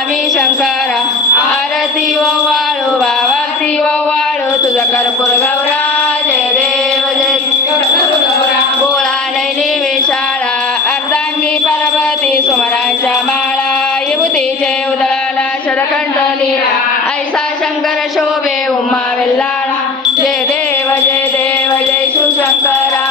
स्वामी शंकरा आरती ओवाळू भावाती ओवाळू तुझा कर्पूर गौरा जय देव जय गोळा नैनी विशाळा अर्धांगी पार्वती सुमरांच्या माळा विभूतीचे उदळण षडकंठ लीला ऐसा शंकर शोभे उमा विल्लाळा जय देव जय शिवशंकरा